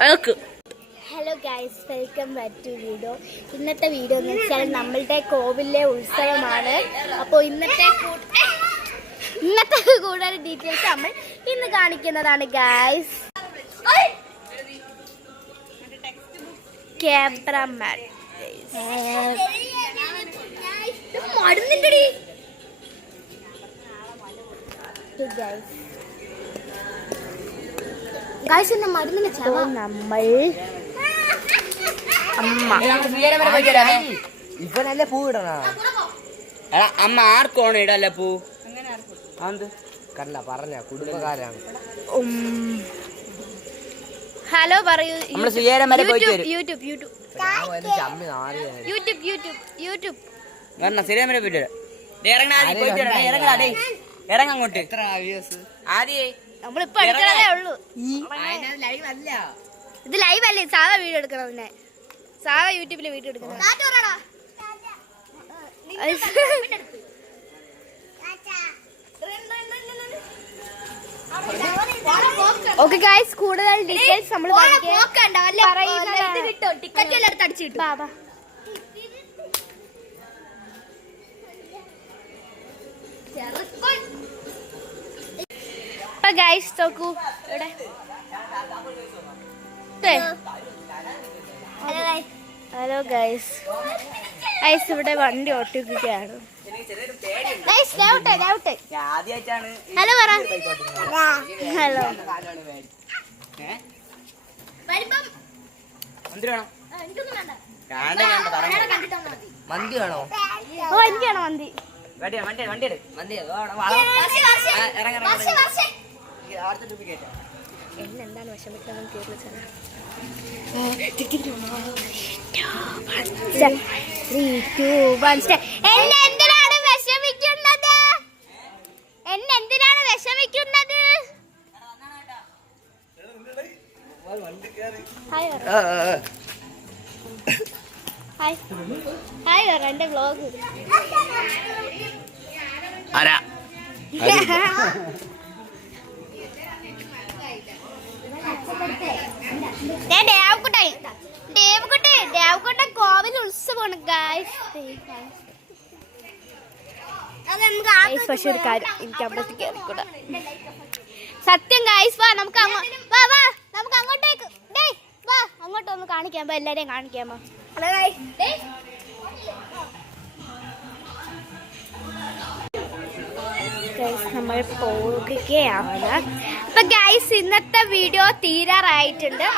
Hello guys, welcome back to video. ഇന്നത്തെ video എന്ന് വെച്ചാൽ നമ്മളുടെ കോവിലിലെ ഉത്സവമാണ്. അപ്പോൾ ഇന്നത്തെ കൂടുതൽ ഡീറ്റെയിൽസ് നമ്മൾ ഇന്ന് കാണിക്കുന്നതാണ് ഗൈസ്. ക്യാമറമാൻ നമ്മൾ ഇവനല്ലേ പൂ ഇടണ അമ്മ ആർക്കാണ് ഇടല്ലേ പൂ കണ്ട പറഞ്ഞ കുടുംബക്കാരാണ്. ഹലോ പറയൂ. ഇറങ്ങോട്ട് നമ്മളിപ്പോ എടുക്കണതേ ഉള്ളൂ. ഇത് ലൈവ് അല്ലേ, സാധാ വീഡിയോ എടുക്കണം. പിന്നെ സാധാ യൂട്യൂബില് വീഡിയോ എടുക്കണം. ഓക്കെ ഗൈസ്, കൂടുതൽ ഡീറ്റെയിൽസ് നമ്മൾ ഗൈസ് നോക്കൂ. ഇവിടെ ഹലോ ഗൈസ്, ഗൈസ് ഇവിടെ വണ്ടി ഓട്ടിക്കുകയാണ്. ഹലോ പറ. ഹലോ മന്തി വേണോ? ഓ എനിക്കാണോ മന്തി? എന്നെന്താണ് വിഷമിക്കണം തീർന്നു. എന്നെന്തിനാണ് വിഷമിക്കുന്നത്? ഹായ് പറ എന്റെ വ്ലോഗ്. ദേവക്കുട്ട കോവിൽ ഉത്സവമാണ് ഗായ്സ്. പക്ഷെ ഒരു കാര്യം, എനിക്ക് അവിടത്തേക്ക് കയറിക്കൂടാ. സത്യം ഗായ്സ്, വാ നമുക്ക് നമുക്ക് അങ്ങോട്ടേക്ക് വാ, അങ്ങോട്ടൊന്ന് കാണിക്കാമോ, എല്ലാരെയും കാണിക്കാമോ? നമ്മൾ പോവുകയാണ്. അപ്പൊ ഗൈസ്, ഇന്നത്തെ വീഡിയോ തീരാറായിട്ടുണ്ട്.